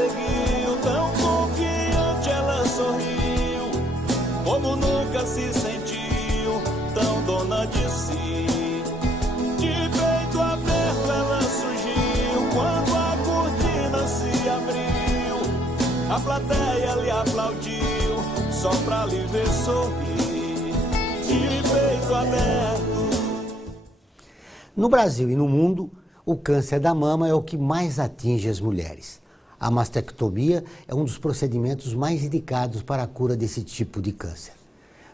seguiu, tão confiante ela sorriu, como nunca se sentiu, tão dona de si. De peito aberto ela surgiu, quando a cortina se abriu, a plateia lhe aplaudiu, só pra lhe ver sorrir. De peito aberto. No Brasil e no mundo, o câncer da mama é o que mais atinge as mulheres. A mastectomia é um dos procedimentos mais indicados para a cura desse tipo de câncer,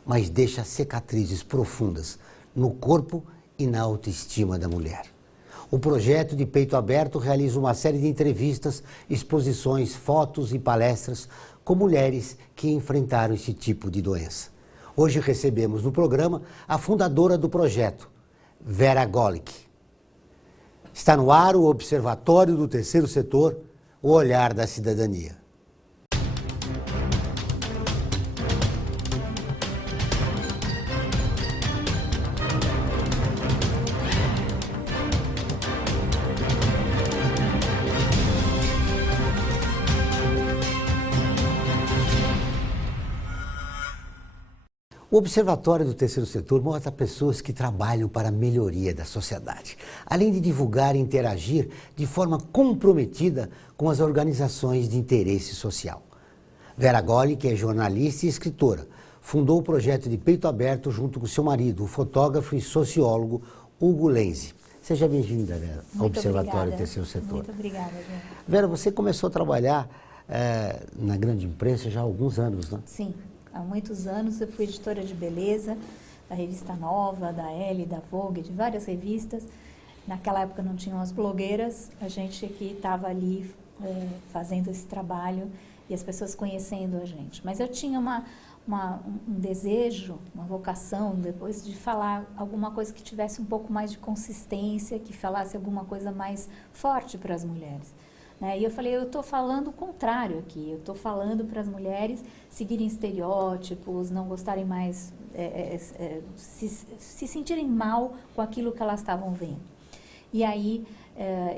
mas deixa cicatrizes profundas no corpo e na autoestima da mulher. O projeto de Peito Aberto realiza uma série de entrevistas, exposições, fotos e palestras com mulheres que enfrentaram esse tipo de doença. Hoje recebemos no programa a fundadora do projeto, Vera Golic. Está no ar o Observatório do Terceiro Setor, o olhar da cidadania. O Observatório do Terceiro Setor mostra pessoas que trabalham para a melhoria da sociedade, além de divulgar e interagir de forma comprometida com as organizações de interesse social. Vera Golic é jornalista e escritora. Fundou o projeto de Peito Aberto junto com seu marido, o fotógrafo e sociólogo Hugo Lenzi. Seja bem-vinda, Vera, ao Observatório do Terceiro Setor. Muito obrigada, Vera. Vera, você começou a trabalhar na grande imprensa já há alguns anos, né? Sim. Há muitos anos eu fui editora de beleza da Revista Nova, da Elle, da Vogue, de várias revistas. Naquela época não tinham as blogueiras, a gente que estava ali fazendo esse trabalho e as pessoas conhecendo a gente. Mas eu tinha um desejo, uma vocação depois de falar alguma coisa que tivesse um pouco mais de consistência, que falasse alguma coisa mais forte para as mulheres. E eu falei, eu estou falando o contrário aqui, eu estou falando para as mulheres seguirem estereótipos, não gostarem mais, se sentirem mal com aquilo que elas estavam vendo. E aí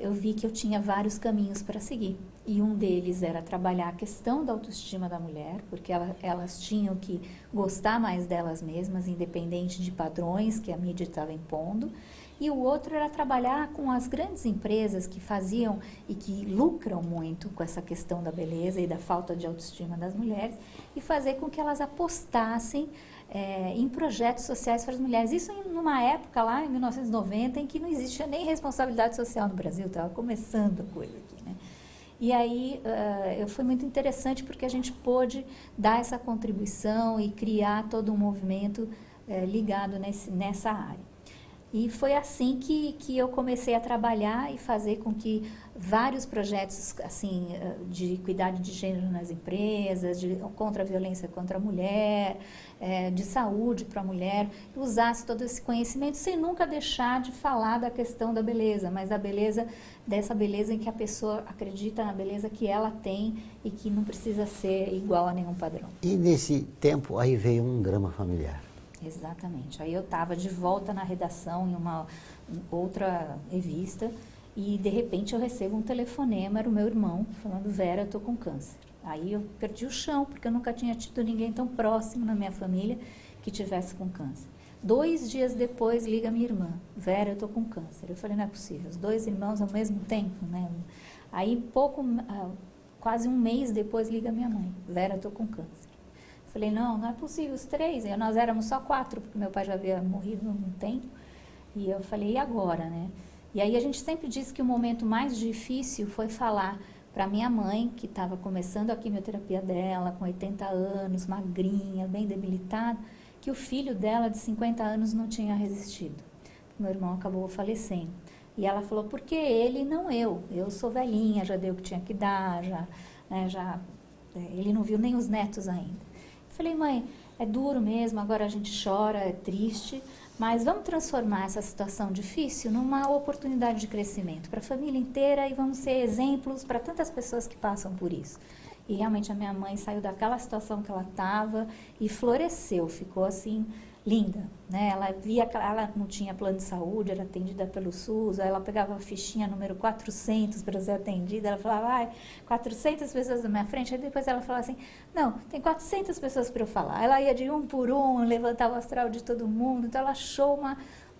eu vi que eu tinha vários caminhos para seguir. E um deles era trabalhar a questão da autoestima da mulher, porque elas tinham que gostar mais delas mesmas, independente de padrões que a mídia estava impondo. E o outro era trabalhar com as grandes empresas que faziam e que lucram muito com essa questão da beleza e da falta de autoestima das mulheres e fazer com que elas apostassem em projetos sociais para as mulheres. Isso numa época lá, em 1990, em que não existia nem responsabilidade social no Brasil, estava começando a coisa aqui, né? E aí foi muito interessante porque a gente pôde dar essa contribuição e criar todo um movimento ligado nessa área. E foi assim que eu comecei a trabalhar e fazer com que vários projetos assim, de equidade de gênero nas empresas, contra a violência contra a mulher, de saúde para a mulher, usasse todo esse conhecimento sem nunca deixar de falar da questão da beleza, mas da beleza, dessa beleza em que a pessoa acredita na beleza que ela tem e que não precisa ser igual a nenhum padrão. E nesse tempo aí veio um drama familiar. Exatamente. Aí eu estava de volta na redação em uma outra revista e de repente eu recebo um telefonema, era o meu irmão, falando, Vera, eu estou com câncer. Aí eu perdi o chão, porque eu nunca tinha tido ninguém tão próximo na minha família que tivesse com câncer. 2 dias depois liga minha irmã, Vera, eu estou com câncer. Eu falei, não é possível, os 2 irmãos ao mesmo tempo, né? Aí quase um mês depois liga minha mãe, Vera, eu estou com câncer. Falei, não é possível, os 3. E nós éramos só 4, porque meu pai já havia morrido há um tempo. E eu falei, e agora, né? E aí a gente sempre disse que o momento mais difícil foi falar para minha mãe, que estava começando a quimioterapia dela, com 80 anos, magrinha, bem debilitada, que o filho dela, de 50 anos, não tinha resistido. Meu irmão acabou falecendo. E ela falou, por que ele e não eu? Eu sou velhinha, já dei o que tinha que dar, ele não viu nem os netos ainda. Falei, mãe, é duro mesmo, agora a gente chora, é triste, mas vamos transformar essa situação difícil numa oportunidade de crescimento para a família inteira e vamos ser exemplos para tantas pessoas que passam por isso. E realmente a minha mãe saiu daquela situação que ela estava e floresceu, ficou assim, linda, né? Ela não tinha plano de saúde, era atendida pelo SUS, aí ela pegava a fichinha número 400 para ser atendida, ela falava, ai, 400 pessoas na minha frente, aí depois ela falava assim, não, tem 400 pessoas para eu falar. Ela ia de um por um, levantava o astral de todo mundo, então ela achou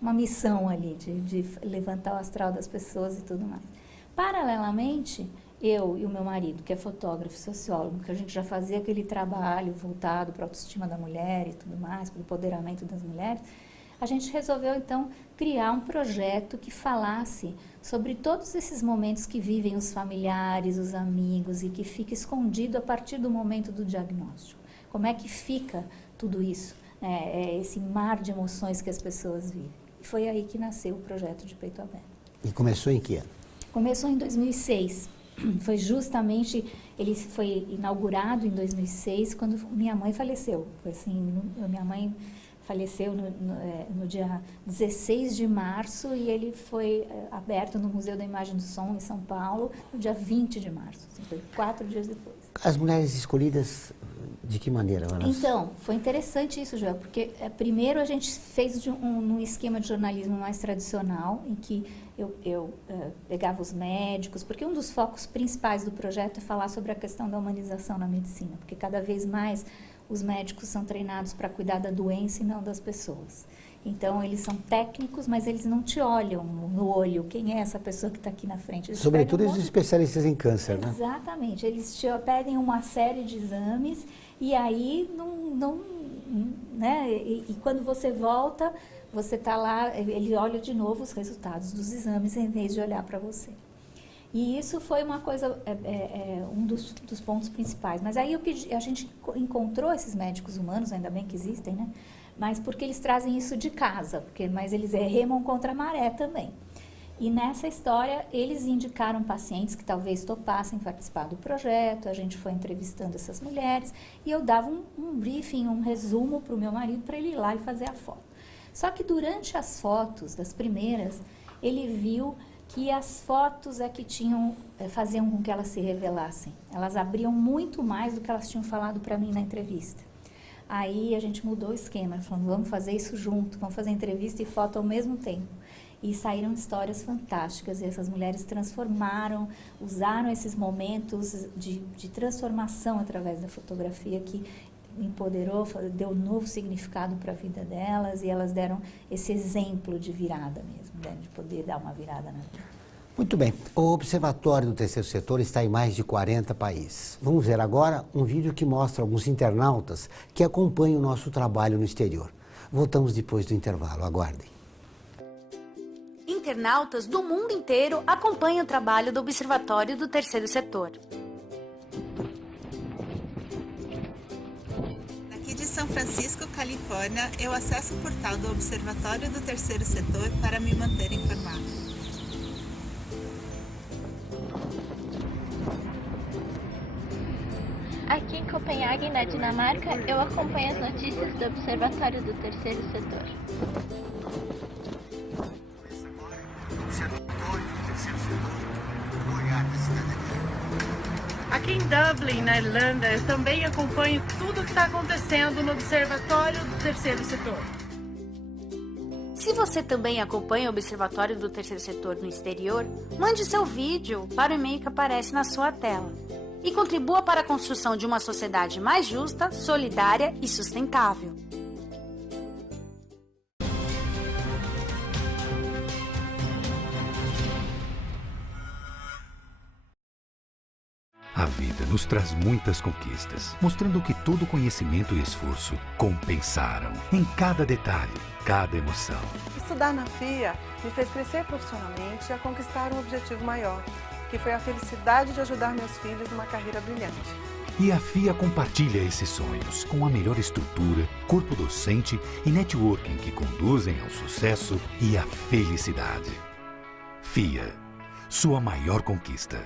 uma missão ali, de levantar o astral das pessoas e tudo mais. Paralelamente, eu e o meu marido, que é fotógrafo, sociólogo, que a gente já fazia aquele trabalho voltado para a autoestima da mulher e tudo mais, para o empoderamento das mulheres, a gente resolveu, então, criar um projeto que falasse sobre todos esses momentos que vivem os familiares, os amigos, e que fica escondido a partir do momento do diagnóstico. Como é que fica tudo isso, né? Esse mar de emoções que as pessoas vivem. E foi aí que nasceu o projeto de Peito Aberto. E começou em que ano? Começou em 2006. Foi justamente, ele foi inaugurado em 2006, quando minha mãe faleceu. Foi assim, minha mãe faleceu no dia 16 de março e ele foi aberto no Museu da Imagem do Som, em São Paulo, no dia 20 de março. Assim, foi 4 dias depois. As mulheres escolhidas, de que maneira? Então, foi interessante isso, Joel, porque primeiro a gente fez num esquema de jornalismo mais tradicional, em que eu pegava os médicos, porque um dos focos principais do projeto é falar sobre a questão da humanização na medicina, porque cada vez mais os médicos são treinados para cuidar da doença e não das pessoas. Então, eles são técnicos, mas eles não te olham no olho. Quem é essa pessoa que está aqui na frente? Eles sobretudo os especialistas em câncer, né? Exatamente. Eles te pedem uma série de exames e aí né? E quando você volta, você está lá, ele olha de novo os resultados dos exames em vez de olhar para você. E isso foi uma coisa, um dos pontos principais. Mas aí a gente encontrou esses médicos humanos, ainda bem que existem, né? Mas porque eles trazem isso de casa, mas eles remam contra a maré também. E nessa história, eles indicaram pacientes que talvez topassem participar do projeto, a gente foi entrevistando essas mulheres, e eu dava um briefing, um resumo para o meu marido, para ele ir lá e fazer a foto. Só que durante as fotos, das primeiras, ele viu que as fotos que faziam com que elas se revelassem. Elas abriam muito mais do que elas tinham falado para mim na entrevista. Aí a gente mudou o esquema, falando, vamos fazer isso junto, vamos fazer entrevista e foto ao mesmo tempo. E saíram histórias fantásticas, e essas mulheres transformaram, usaram esses momentos de transformação através da fotografia que empoderou, deu um novo significado para a vida delas, e elas deram esse exemplo de virada mesmo, né, de poder dar uma virada na vida. Muito bem, o Observatório do Terceiro Setor está em mais de 40 países. Vamos ver agora um vídeo que mostra alguns internautas que acompanham o nosso trabalho no exterior. Voltamos depois do intervalo, aguardem. Internautas do mundo inteiro acompanham o trabalho do Observatório do Terceiro Setor. Aqui de São Francisco, Califórnia, eu acesso o portal do Observatório do Terceiro Setor para me manter informado. Aqui em Copenhague, na Dinamarca, eu acompanho as notícias do Observatório do Terceiro Setor. Aqui em Dublin, na Irlanda, eu também acompanho tudo o que está acontecendo no Observatório do Terceiro Setor. Se você também acompanha o Observatório do Terceiro Setor no exterior, mande seu vídeo para o e-mail que aparece na sua tela. E contribua para a construção de uma sociedade mais justa, solidária e sustentável. A vida nos traz muitas conquistas, mostrando que todo conhecimento e esforço compensaram em cada detalhe, cada emoção. Estudar na FIA me fez crescer profissionalmente e a conquistar um objetivo maior, que foi a felicidade de ajudar meus filhos numa carreira brilhante. E a FIA compartilha esses sonhos com a melhor estrutura, corpo docente e networking que conduzem ao sucesso e à felicidade. FIA, sua maior conquista.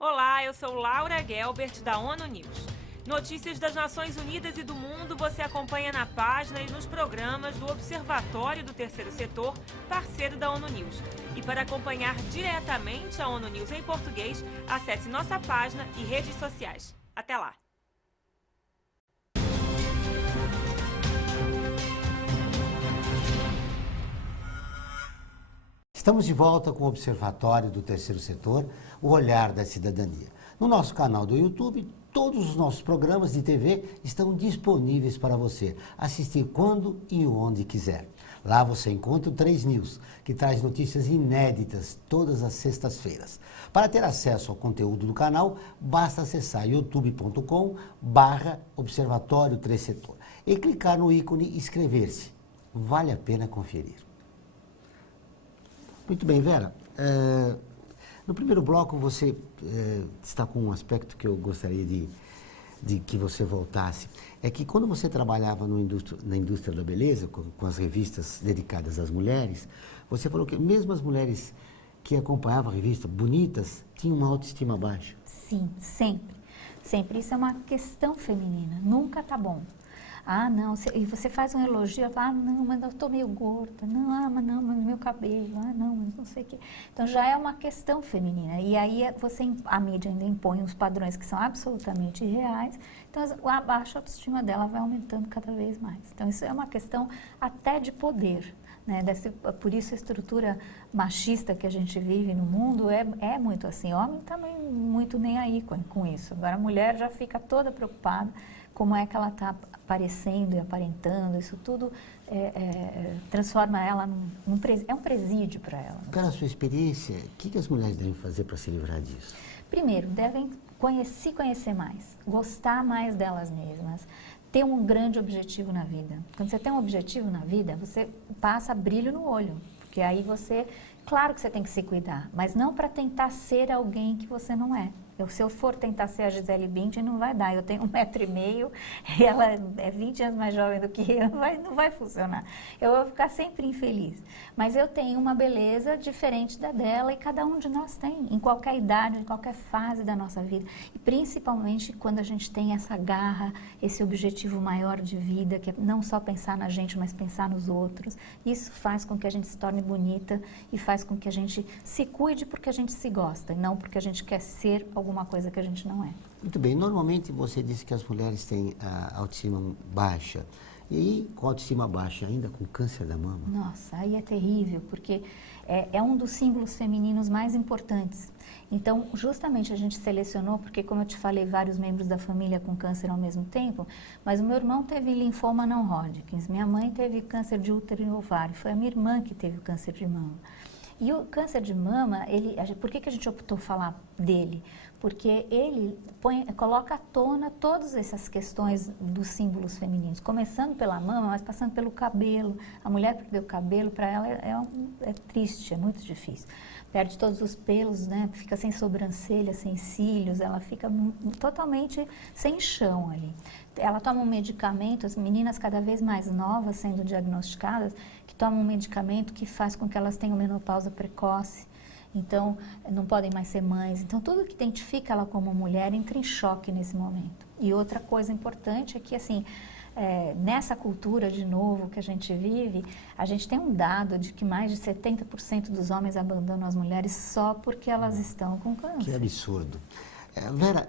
Olá, eu sou Laura Gelbert, da ONU News. Notícias das Nações Unidas e do mundo você acompanha na página e nos programas do Observatório do Terceiro Setor, parceiro da ONU News. E para acompanhar diretamente a ONU News em português, acesse nossa página e redes sociais. Até lá! Estamos de volta com o Observatório do Terceiro Setor, o Olhar da Cidadania. No nosso canal do YouTube, todos os nossos programas de TV estão disponíveis para você assistir quando e onde quiser. Lá você encontra o 3 News, que traz notícias inéditas todas as sextas-feiras. Para ter acesso ao conteúdo do canal, basta acessar youtube.com/Observatório 3 Setor e clicar no ícone inscrever-se. Vale a pena conferir. Muito bem, Vera. No primeiro bloco você destacou um aspecto que eu gostaria de que você voltasse. É que quando você trabalhava na indústria da beleza, com as revistas dedicadas às mulheres, você falou que mesmo as mulheres que acompanhavam a revista, bonitas, tinham uma autoestima baixa. Sim, sempre. Sempre. Isso é uma questão feminina. Nunca tá bom. Ah, não, e você faz um elogio, ah, não, mas eu estou meio gorda, não, ah, mas não, mas meu cabelo, ah, não, mas não sei o quê. Então já é uma questão feminina. E aí a mídia ainda impõe uns padrões que são absolutamente irreais, então a baixa autoestima dela vai aumentando cada vez mais. Então isso é uma questão até de poder. Né? Por isso a estrutura machista que a gente vive no mundo é muito assim. Homem também muito nem aí com isso. Agora a mulher já fica toda preocupada como é que ela está aparecendo e aparentando. Isso tudo transforma ela é um presídio para ela. Pela sua experiência, o que as mulheres devem fazer para se livrar disso? Primeiro, devem se conhecer mais, gostar mais delas mesmas, ter um grande objetivo na vida. Quando você tem um objetivo na vida, você passa brilho no olho, porque aí claro que você tem que se cuidar, mas não para tentar ser alguém que você não é. Se eu for tentar ser a Gisele Bündchen, não vai dar. Eu tenho 1,5 m e ela é 20 anos mais jovem do que eu, não vai funcionar. Eu vou ficar sempre infeliz. Mas eu tenho uma beleza diferente da dela e cada um de nós tem, em qualquer idade, em qualquer fase da nossa vida. E principalmente quando a gente tem essa garra, esse objetivo maior de vida, que é não só pensar na gente, mas pensar nos outros. Isso faz com que a gente se torne bonita e faz com que a gente se cuide porque a gente se gosta e não porque a gente quer ser alguma coisa que a gente não é. Muito bem. Normalmente você disse que as mulheres têm a autoestima baixa. E com autoestima baixa, ainda com câncer da mama? Nossa, aí é terrível, porque é um dos símbolos femininos mais importantes. Então, justamente a gente selecionou, porque como eu te falei, vários membros da família com câncer ao mesmo tempo, mas o meu irmão teve linfoma não Hodgkin, minha mãe teve câncer de útero e ovário, foi a minha irmã que teve o câncer de mama. E o câncer de mama, por que a gente optou falar dele? Porque ele coloca à tona todas essas questões dos símbolos femininos, começando pela mama, mas passando pelo cabelo. A mulher perder o cabelo, para ela é triste, é muito difícil. Perde todos os pelos, né? Fica sem sobrancelha, sem cílios, ela fica totalmente sem chão ali. Ela toma um medicamento, as meninas cada vez mais novas sendo diagnosticadas, que tomam um medicamento que faz com que elas tenham menopausa precoce. Então, não podem mais ser mães. Então, tudo que identifica ela como mulher entra em choque nesse momento. E outra coisa importante é que, assim, nessa cultura, de novo, que a gente vive, a gente tem um dado de que mais de 70% dos homens abandonam as mulheres só porque elas estão com câncer. Que absurdo. Vera,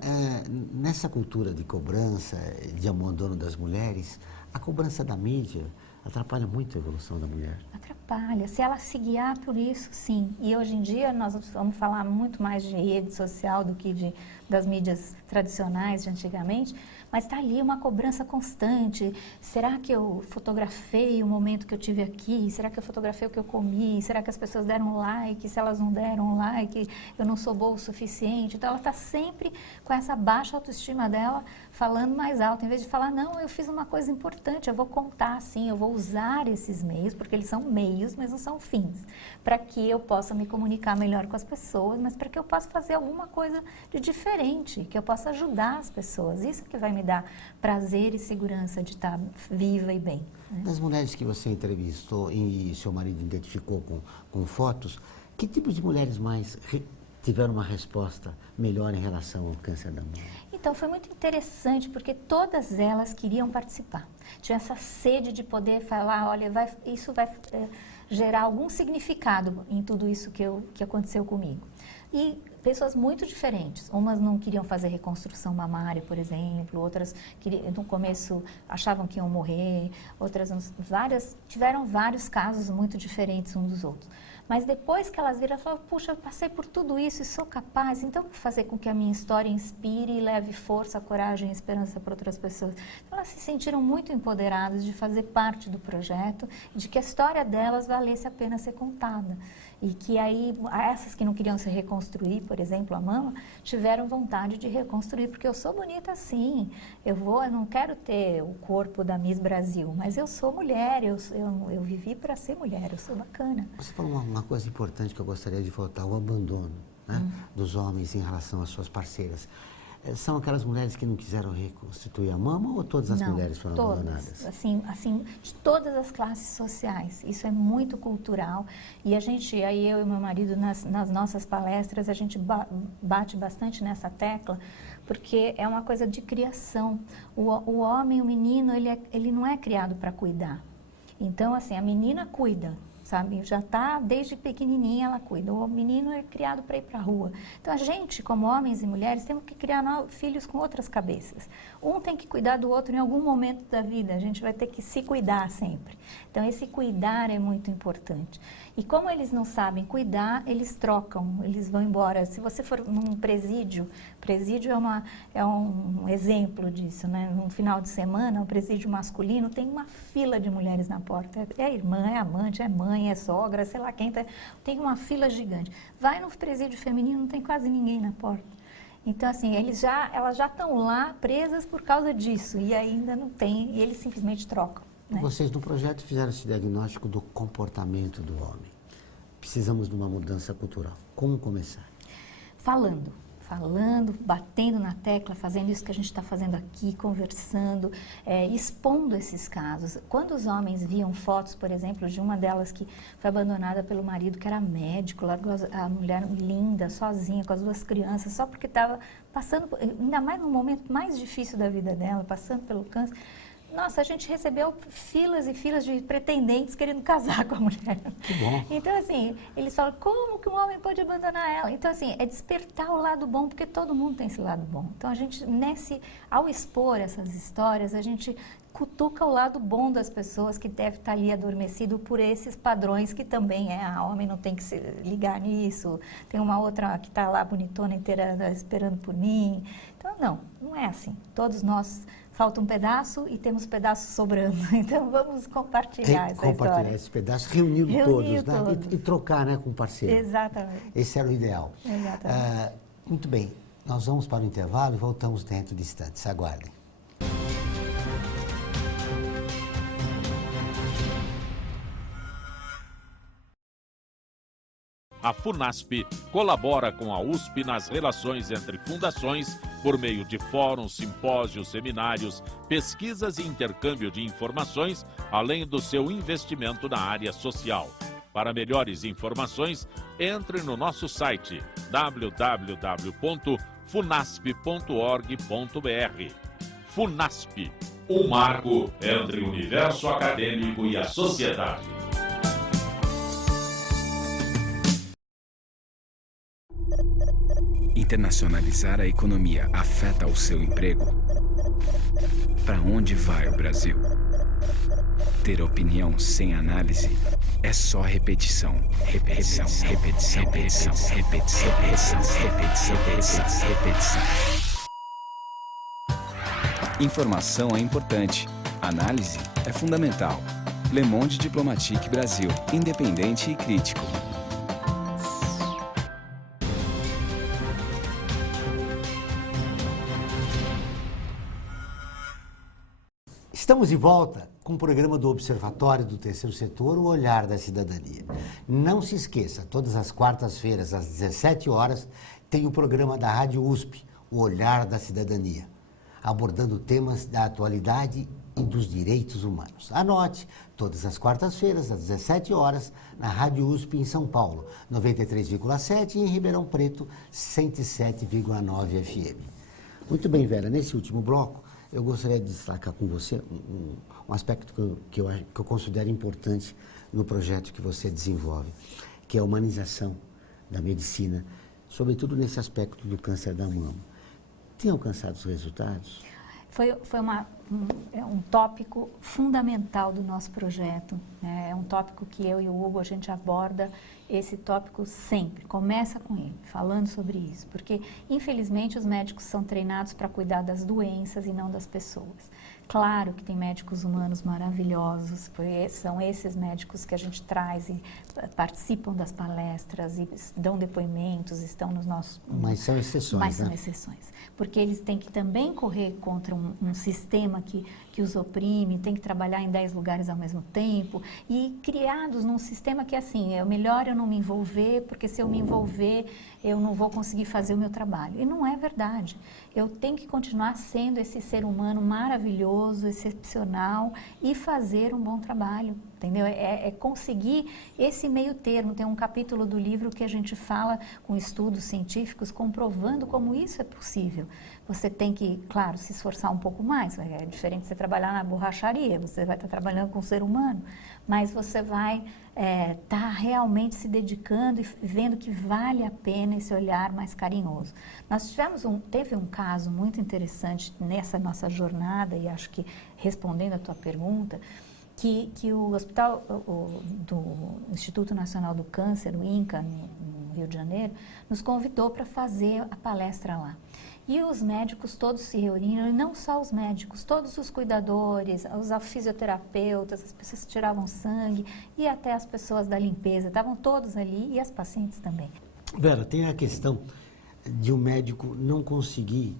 nessa cultura de cobrança, de abandono das mulheres, a cobrança da mídia atrapalha muito a evolução da mulher? Atrapalha. Se ela se guiar por isso, sim. E hoje em dia nós vamos falar muito mais de rede social do que das mídias tradicionais de antigamente, mas está ali uma cobrança constante. Será que eu fotografei o momento que eu tive aqui? Será que eu fotografei o que eu comi? Será que as pessoas deram like? Se elas não deram like, eu não sou boa o suficiente? Então ela está sempre com essa baixa autoestima dela, falando mais alto, em vez de falar, não, eu fiz uma coisa importante, eu vou contar sim, eu vou usar esses meios, porque eles são meios, mas não são fins, para que eu possa me comunicar melhor com as pessoas, mas para que eu possa fazer alguma coisa de diferente, que eu possa ajudar as pessoas. Isso que vai me dar prazer e segurança de estar viva e bem. Né? Das mulheres que você entrevistou e seu marido identificou com fotos, que tipo de mulheres mais tiveram uma resposta melhor em relação ao câncer da mama? Então, foi muito interessante, porque todas elas queriam participar. Tinha essa sede de poder falar, olha, isso vai gerar algum significado em tudo isso que aconteceu comigo. E pessoas muito diferentes. Umas não queriam fazer reconstrução mamária, por exemplo, outras no começo achavam que iam morrer, outras tiveram vários casos muito diferentes uns dos outros. Mas depois que elas viram, elas falam, puxa, eu passei por tudo isso e sou capaz, então vou fazer com que a minha história inspire e leve força, coragem e esperança para outras pessoas. Então, elas se sentiram muito empoderadas de fazer parte do projeto, de que a história delas valesse a pena ser contada. E que aí, essas que não queriam se reconstruir, por exemplo, a mama, tiveram vontade de reconstruir, porque eu sou bonita sim, eu não quero ter o corpo da Miss Brasil, mas eu sou mulher, eu vivi para ser mulher, eu sou bacana. Você falou uma coisa importante que eu gostaria de voltar, o abandono, né, dos homens em relação às suas parceiras. São aquelas mulheres que não quiseram reconstituir a mama ou todas as mulheres foram abandonadas? Assim, de todas as classes sociais. Isso é muito cultural. E aí eu e meu marido, nas nossas palestras, a gente bate bastante nessa tecla, porque é uma coisa de criação. O homem, o menino, ele não é criado para cuidar. Então, assim, a menina cuida. Sabe? Já está, desde pequenininha ela cuida. O menino é criado para ir para a rua. Então, a gente, como homens e mulheres, temos que criar filhos com outras cabeças. Um tem que cuidar do outro em algum momento da vida. A gente vai ter que se cuidar sempre. Então, esse cuidar é muito importante. E como eles não sabem cuidar, eles trocam, eles vão embora. Se você for num presídio é um exemplo disso, né? Num final de semana, um presídio masculino, tem uma fila de mulheres na porta. É irmã, é amante, é mãe, é sogra, sei lá quem, tem uma fila gigante. Vai no presídio feminino, não tem quase ninguém na porta. Então, assim, elas já estão lá presas por causa disso, e ainda não tem, e eles simplesmente trocam. Né? Vocês no projeto fizeram esse diagnóstico do comportamento do homem. Precisamos de uma mudança cultural. Como começar? Falando, batendo na tecla, fazendo isso que a gente está fazendo aqui, conversando, expondo esses casos. Quando os homens viam fotos, por exemplo, de uma delas que foi abandonada pelo marido, que era médico, largou a mulher linda, sozinha, com as 2 crianças, só porque estava passando, ainda mais no momento mais difícil da vida dela, passando pelo câncer. Nossa, a gente recebeu filas e filas de pretendentes querendo casar com a mulher. Que bom. Então, assim, eles falam, como que um homem pode abandonar ela? Então, assim, é despertar o lado bom, porque todo mundo tem esse lado bom. Então, a gente, ao expor essas histórias, a gente cutuca o lado bom das pessoas que deve estar ali adormecido por esses padrões que também homem não tem que se ligar nisso, tem uma outra que está lá bonitona inteira esperando por mim. Então, não é assim. Todos nós... Falta um pedaço e temos pedaços sobrando. Então, vamos compartilhar essa história. Compartilhar esse pedaço, reunindo todos, né? E trocar, né, com o parceiro. Exatamente. Esse era o ideal. Exatamente. Muito bem, nós vamos para o intervalo e voltamos dentro de instantes. Aguardem. A FUNASP colabora com a USP nas relações entre fundações por meio de fóruns, simpósios, seminários, pesquisas e intercâmbio de informações, além do seu investimento na área social. Para melhores informações, entre no nosso site www.funasp.org.br. FUNASP, um marco entre o universo acadêmico e a sociedade. Internacionalizar a economia afeta o seu emprego? Para onde vai o Brasil? Ter opinião sem análise é só repetição. Repetição, repetição, repetição, repetição, repetição, repetição, repetição, repetição. Informação é importante. Análise é fundamental. Le Monde Diplomatique Brasil. Independente e crítico. Estamos de volta com o programa do Observatório do Terceiro Setor, o Olhar da Cidadania. Não se esqueça, todas as quartas-feiras, às 17 horas, tem o programa da Rádio USP, o Olhar da Cidadania, abordando temas da atualidade e dos direitos humanos. Anote, todas as quartas-feiras, às 17 horas, na Rádio USP em São Paulo, 93,7 e em Ribeirão Preto, 107,9 FM. Muito bem, Vera, nesse último bloco, eu gostaria de destacar com você um aspecto que eu considero importante no projeto que você desenvolve, que é a humanização da medicina, sobretudo nesse aspecto do câncer da mama. Tem alcançado os resultados? Foi um tópico fundamental do nosso projeto, né? É um tópico que eu e o Hugo, a gente aborda esse tópico sempre, começa com ele, falando sobre isso, porque infelizmente os médicos são treinados para cuidar das doenças e não das pessoas. Claro que tem médicos humanos maravilhosos, porque são esses médicos que a gente traz e participam das palestras e dão depoimentos, estão nos nossos... Mas são exceções, Mas são né? exceções, porque eles têm que também correr contra um sistema que os oprime, tem que trabalhar em 10 lugares ao mesmo tempo e criados num sistema que assim, é melhor eu não me envolver, porque se eu me envolver, eu não vou conseguir fazer o meu trabalho. E não é verdade. Eu tenho que continuar sendo esse ser humano maravilhoso, excepcional e fazer um bom trabalho, entendeu? É conseguir esse meio termo. Tem um capítulo do livro que a gente fala com estudos científicos comprovando como isso é possível. Você tem que, claro, se esforçar um pouco mais. É diferente de você trabalhar na borracharia, você vai estar trabalhando com o ser humano, mas você vai estar realmente se dedicando e vendo que vale a pena esse olhar mais carinhoso. Nós teve um caso muito interessante nessa nossa jornada, e acho que respondendo a tua pergunta, que o hospital do Instituto Nacional do Câncer, o INCA, no Rio de Janeiro, nos convidou para fazer a palestra lá. E os médicos todos se reuniram, e não só os médicos, todos os cuidadores, os fisioterapeutas, as pessoas que tiravam sangue e até as pessoas da limpeza, estavam todos ali e as pacientes também. Vera, tem a questão de um médico não conseguir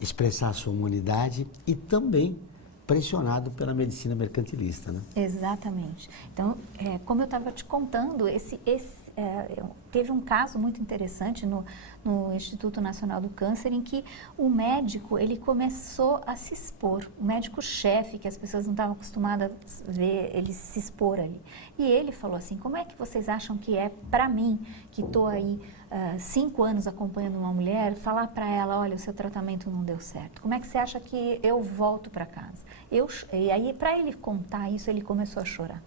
expressar a sua humanidade e também pressionado pela medicina mercantilista, né? Exatamente. Então, como eu estava te contando, teve um caso muito interessante no Instituto Nacional do Câncer, em que o médico, ele começou a se expor, o médico-chefe, que as pessoas não estavam acostumadas a ver ele se expor ali. E ele falou assim, como é que vocês acham que é para mim, que estou aí 5 anos acompanhando uma mulher, falar para ela, olha, o seu tratamento não deu certo. Como é que você acha que eu volto para casa? E aí, para ele contar isso, ele começou a chorar.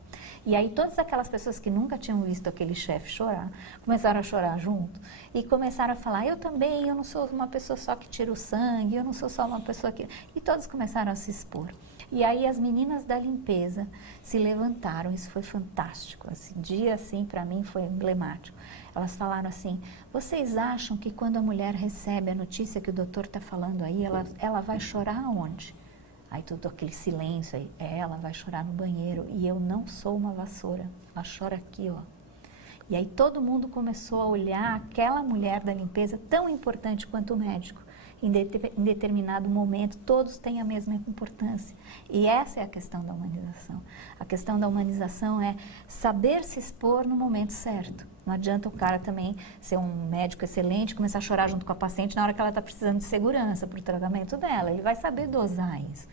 E aí todas aquelas pessoas que nunca tinham visto aquele chefe chorar, começaram a chorar junto e começaram a falar, eu também, eu não sou uma pessoa só que tira o sangue, eu não sou só uma pessoa que... E todos começaram a se expor. E aí as meninas da limpeza se levantaram, isso foi fantástico, esse dia assim para mim foi emblemático. Elas falaram assim, vocês acham que quando a mulher recebe a notícia que o doutor está falando aí, ela vai chorar aonde? Aí todo aquele silêncio aí, ela vai chorar no banheiro e eu não sou uma vassoura, ela chora aqui, ó. E aí todo mundo começou a olhar aquela mulher da limpeza tão importante quanto o médico. Em determinado momento, todos têm a mesma importância. E essa é a questão da humanização. A questão da humanização é saber se expor no momento certo. Não adianta o cara também ser um médico excelente, começar a chorar junto com a paciente na hora que ela está precisando de segurança para o tratamento dela. Ele vai saber dosar isso,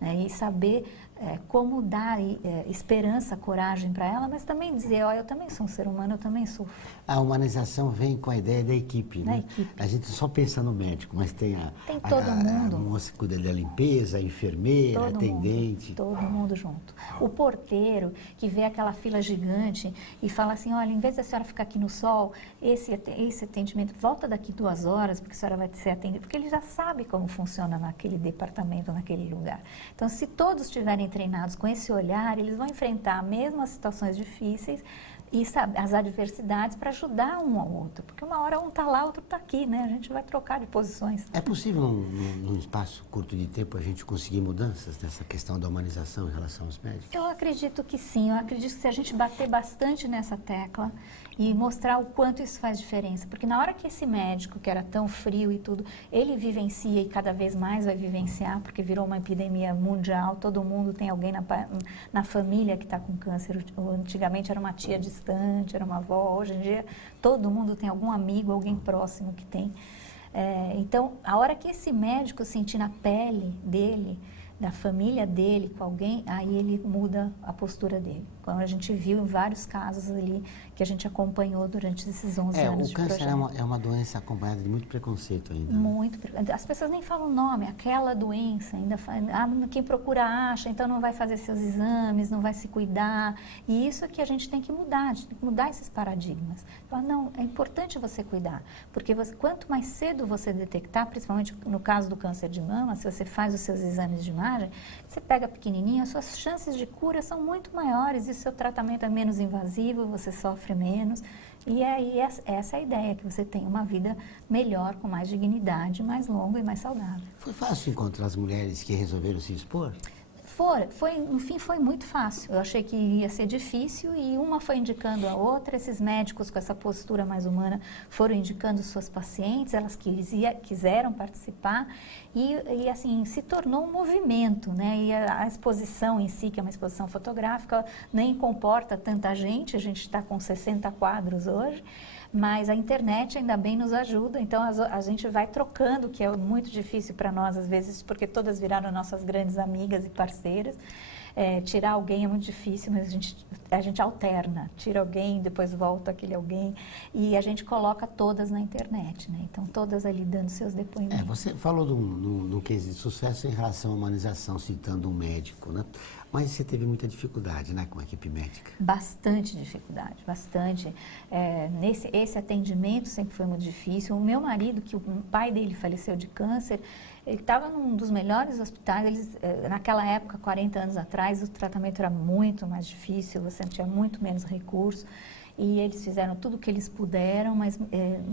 né? E saber como dar esperança, coragem para ela, mas também dizer, ó, eu também sou um ser humano, eu também sofro. A humanização vem com a ideia da equipe, né? Equipe. A gente só pensa no médico, mas tem todo mundo. A moça que cuida da limpeza, a enfermeira, todo a atendente. Todo mundo junto. O porteiro que vê aquela fila gigante e fala assim, olha, em vez da senhora ficar aqui no sol, esse atendimento, volta daqui 2 horas, porque a senhora vai ser atendida, porque ele já sabe como funciona naquele departamento, naquele lugar. Então, se todos tiverem treinados com esse olhar, eles vão enfrentar mesmo as situações difíceis e as adversidades para ajudar um ao outro. Porque uma hora um está lá, outro está aqui, né? A gente vai trocar de posições. É possível, num espaço curto de tempo, a gente conseguir mudanças nessa questão da humanização em relação aos médicos? Eu acredito que sim. Eu acredito que se a gente bater bastante nessa tecla e mostrar o quanto isso faz diferença. Porque na hora que esse médico, que era tão frio e tudo, ele vivencia e cada vez mais vai vivenciar, porque virou uma epidemia mundial, todo mundo tem alguém na família que está com câncer. Antigamente era uma tia distante, era uma avó, hoje em dia todo mundo tem algum amigo, alguém próximo que tem. Então, a hora que esse médico sentir na pele dele, da família dele com alguém, aí ele muda a postura dele. Como a gente viu em vários casos ali que a gente acompanhou durante esses 11 anos de projeto. O câncer é uma doença acompanhada de muito preconceito ainda. Muito. As pessoas nem falam o nome, aquela doença, quem procura acha, então não vai fazer seus exames, não vai se cuidar. E isso é que a gente tem que mudar, a gente tem que mudar esses paradigmas. Falar, não, é importante você cuidar, porque quanto mais cedo você detectar, principalmente no caso do câncer de mama, se você faz os seus exames de imagem, você pega pequenininho, as suas chances de cura são muito maiores e seu tratamento é menos invasivo, você sofre menos. E aí essa é a ideia, que você tenha uma vida melhor, com mais dignidade, mais longa e mais saudável. Foi fácil encontrar as mulheres que resolveram se expor? No fim foi muito fácil. Eu achei que ia ser difícil e uma foi indicando a outra. Esses médicos com essa postura mais humana foram indicando suas pacientes, elas quiseram participar e assim, se tornou um movimento, né? E a exposição em si, que é uma exposição fotográfica, nem comporta tanta gente, a gente está com 60 quadros hoje, mas a internet ainda bem nos ajuda, então a gente vai trocando, que é muito difícil para nós às vezes, porque todas viraram nossas grandes amigas e parceiras. Tirar alguém é muito difícil, mas a gente alterna, tira alguém, depois volta aquele alguém, e a gente coloca todas na internet, né? Então todas ali dando seus depoimentos. Você falou do case de sucesso em relação à humanização, citando um médico, né? Mas você teve muita dificuldade, né, com a equipe médica? Bastante dificuldade, bastante. Esse atendimento sempre foi muito difícil. O meu marido, que o pai dele faleceu de câncer, ele estava num dos melhores hospitais. Naquela época, 40 anos atrás, o tratamento era muito mais difícil, você tinha muito menos recurso. E eles fizeram tudo o que eles puderam, mas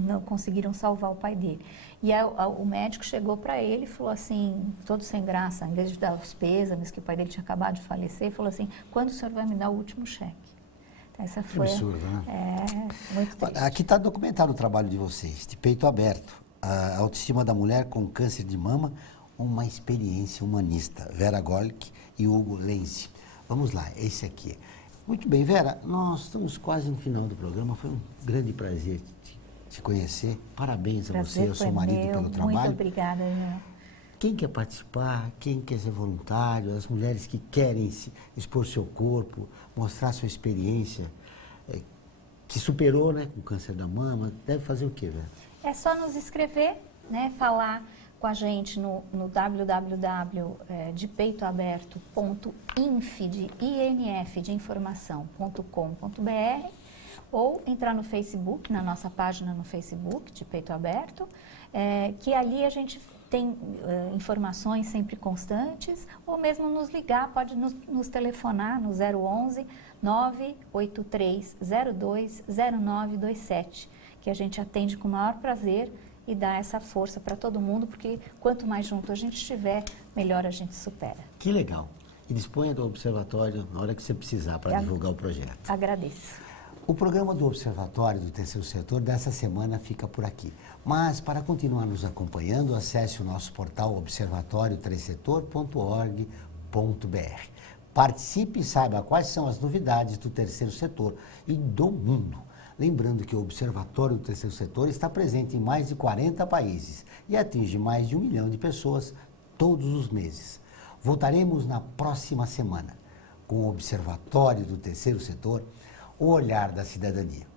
não conseguiram salvar o pai dele. E o médico chegou para ele e falou assim, todo sem graça, em vez de dar os pêsames, que o pai dele tinha acabado de falecer, falou assim, quando o senhor vai me dar o último cheque? Então, essa foi absurdo, né? Muito triste. Aqui está documentado o trabalho de vocês, de peito aberto, a autoestima da mulher com câncer de mama, uma experiência humanista, Vera Gollick e Hugo Lenzi. Vamos lá, esse aqui. Muito bem, Vera, nós estamos quase no final do programa, foi um grande prazer te conhecer. Parabéns a você e ao seu marido pelo trabalho. Muito obrigada, Ian. Quem quer participar, quem quer ser voluntário, as mulheres que querem expor seu corpo, mostrar sua experiência, que superou, né, com o câncer da mama, deve fazer o quê, Vera? É só nos escrever, né, falar com a gente no www.depeitoaberto.inf de informação.com.br ou entrar no Facebook, na nossa página no Facebook, de Peito Aberto, que ali a gente tem informações sempre constantes, ou mesmo nos ligar, pode nos telefonar no 011 98302 0927, que a gente atende com o maior prazer e dá essa força para todo mundo, porque quanto mais junto a gente estiver, melhor a gente supera. Que legal. E disponha do Observatório na hora que você precisar para divulgar o projeto. Agradeço. O programa do Observatório do Terceiro Setor dessa semana fica por aqui. Mas, para continuar nos acompanhando, acesse o nosso portal observatoriotercesetor.org.br. Participe e saiba quais são as novidades do terceiro setor e do mundo. Lembrando que o Observatório do Terceiro Setor está presente em mais de 40 países e atinge mais de 1 milhão de pessoas todos os meses. Voltaremos na próxima semana com o Observatório do Terceiro Setor, o olhar da cidadania.